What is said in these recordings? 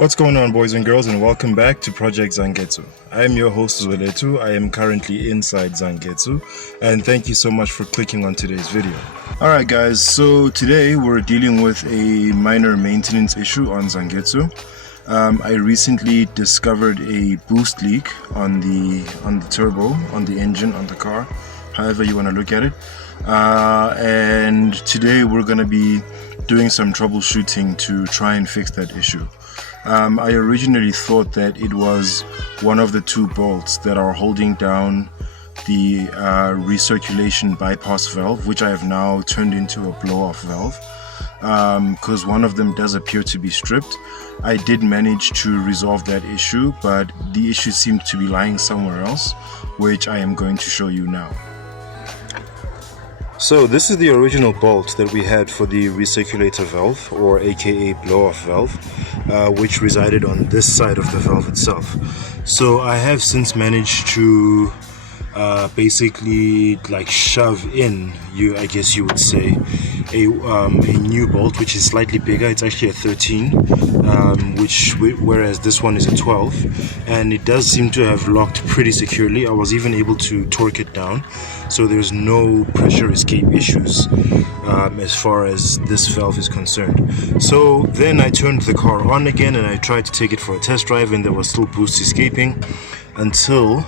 What's going on, boys and girls, and welcome back to Project Zangetsu. I am your host, Zweletu. I am currently inside Zangetsu, and thank you so much for clicking on today's video. Alright guys, so today we're dealing with a minor maintenance issue on Zangetsu. I recently discovered a boost leak on the turbo, on the engine, on the car, however you want to look at it. And today we're going to be doing some troubleshooting to try and fix that issue. I originally thought that it was one of the two bolts that are holding down the recirculation bypass valve, which I have now turned into a blow-off valve, because one of them does appear to be stripped. I did manage to resolve that issue, but the issue seemed to be lying somewhere else, which I am going to show you now. So this is the original bolt that we had for the recirculator valve, or aka blow-off valve, which resided on this side of the valve itself. So I have since managed to basically like shove in, I guess you would say, a new bolt, which is slightly bigger. It's actually a 13, whereas this one is a 12, and it does seem to have locked pretty securely. I was even able to torque it down, so there's no pressure escape issues as far as this valve is concerned. So then I turned the car on again and I tried to take it for a test drive, and there was still boost escaping until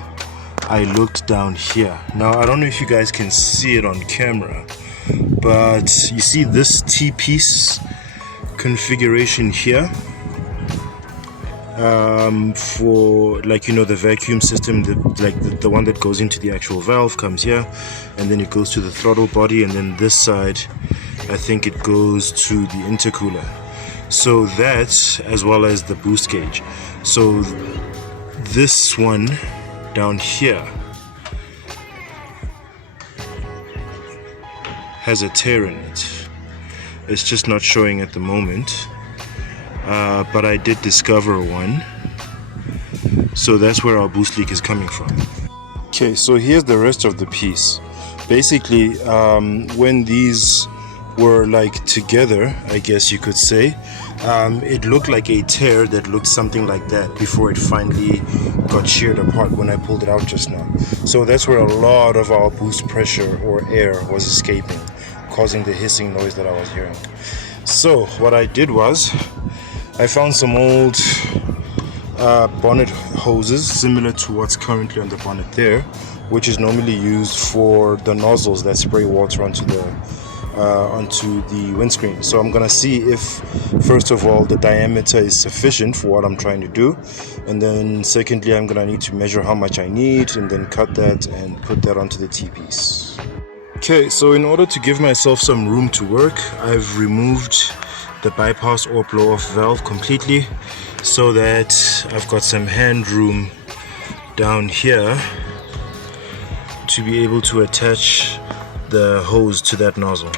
I looked down here. Now I don't know if you guys can see it on camera, but you see this T-piece configuration here, for, like, you know, the vacuum system, the one that goes into the actual valve comes here, and then it goes to the throttle body, and then this side I think it goes to the intercooler. So that, as well as the boost gauge. So this one down here has a tear in it. It's just not showing at the moment, but I did discover one, so that's where our boost leak is coming from. Okay, so here's the rest of the piece. Basically, when these were like together, I guess you could say, it looked like a tear that looked something like that before it finally got sheared apart when I pulled it out just now. So that's where a lot of our boost pressure or air was escaping, causing the hissing noise that I was hearing. So what I did was I found some old bonnet hoses similar to what's currently on the bonnet there, which is normally used for the nozzles that spray water onto the windscreen. So I'm gonna see if, first of all, the diameter is sufficient for what I'm trying to do, and then secondly, I'm gonna need to measure how much I need and then cut that and put that onto the T-piece. Okay, so in order to give myself some room to work, I've removed the bypass or blow-off valve completely, so that I've got some hand room down here to be able to attach the hose to that nozzle.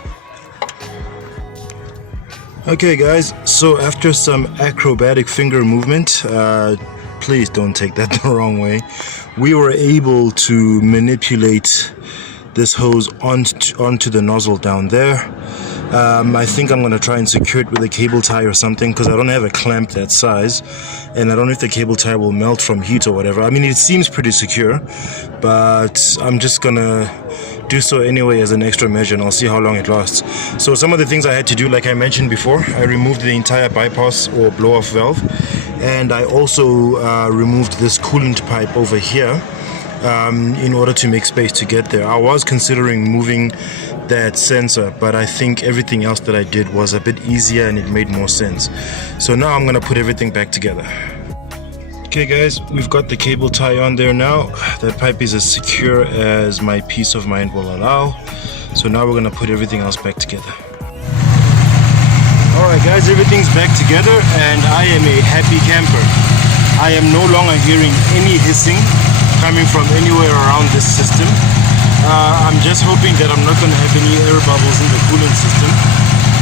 Okay guys, so after some acrobatic finger movement, please don't take that the wrong way, we were able to manipulate this hose onto the nozzle down there. I think I'm going to try and secure it with a cable tie or something, because I don't have a clamp that size, and I don't know if the cable tie will melt from heat or whatever. I mean, it seems pretty secure, but I'm just gonna do so anyway as an extra measure, and I'll see how long it lasts. So some of the things I had to do, like I mentioned before, I removed the entire bypass or blow-off valve, and I also removed this coolant pipe over here in order to make space to get there. I was considering moving that sensor, but I think everything else that I did was a bit easier and it made more sense. So now I'm gonna put everything back together. Okay guys, we've got the cable tie on there now. That pipe is as secure as my peace of mind will allow. So now we're gonna put everything else back together. Alright guys, everything's back together and I am a happy camper. I am no longer hearing any hissing coming from anywhere around this system. I'm just hoping that I'm not going to have any air bubbles in the coolant system.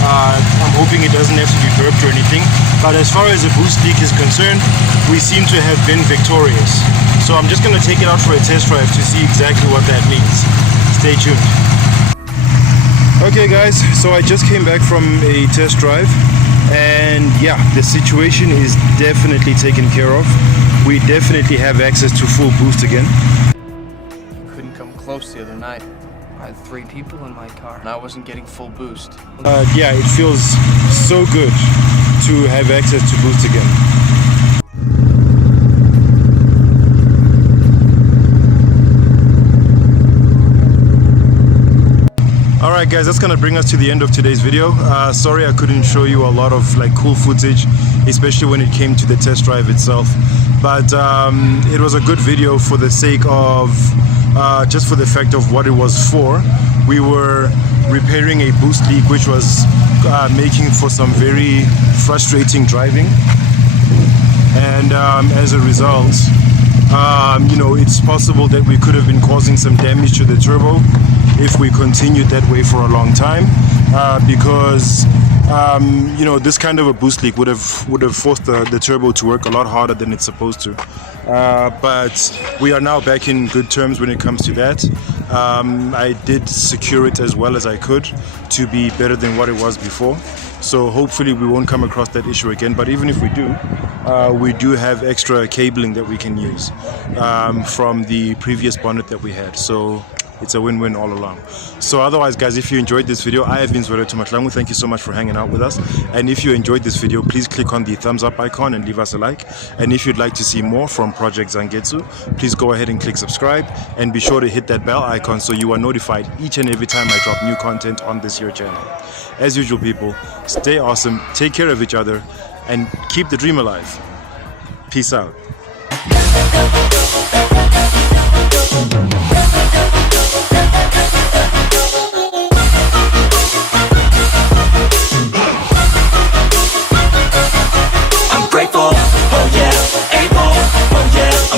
I'm hoping it doesn't have to be burped or anything. But as far as the boost leak is concerned, we seem to have been victorious. So I'm just going to take it out for a test drive to see exactly what that means. Stay tuned. Okay guys, so I just came back from a test drive, and And yeah, the situation is definitely taken care of. We definitely have access to full boost again. Couldn't come close the other night. I had 3 people in my car and I wasn't getting full boost. Yeah, it feels so good to have access to boost again. Alright guys, that's gonna bring us to the end of today's video. Sorry I couldn't show you a lot of like cool footage, especially when it came to the test drive itself. But it was a good video for the sake of just for the fact of what it was for. We were repairing a boost leak which was making for some very frustrating driving, and as a result, you know, it's possible that we could have been causing some damage to the turbo if we continued that way for a long time, because you know, this kind of a boost leak would have forced the turbo to work a lot harder than it's supposed to. But we are now back in good terms when it comes to that. I did secure it as well as I could to be better than what it was before. So hopefully we won't come across that issue again. But even if we do have extra cabling that we can use from the previous bonnet that we had. So it's a win-win all along. So otherwise guys, if you enjoyed this video, I have been Zwelethwa Mahlangu. Thank you so much for hanging out with us. And if you enjoyed this video, please click on the thumbs up icon and leave us a like. And if you'd like to see more from Project Zangetsu, please go ahead and click subscribe, and be sure to hit that bell icon so you are notified each and every time I drop new content on this here channel. As usual people, stay awesome, take care of each other, and keep the dream alive. Peace out.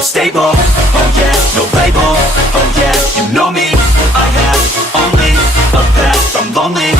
Stable, oh yeah, no label, oh yeah, you know me, I have only a path, I'm lonely.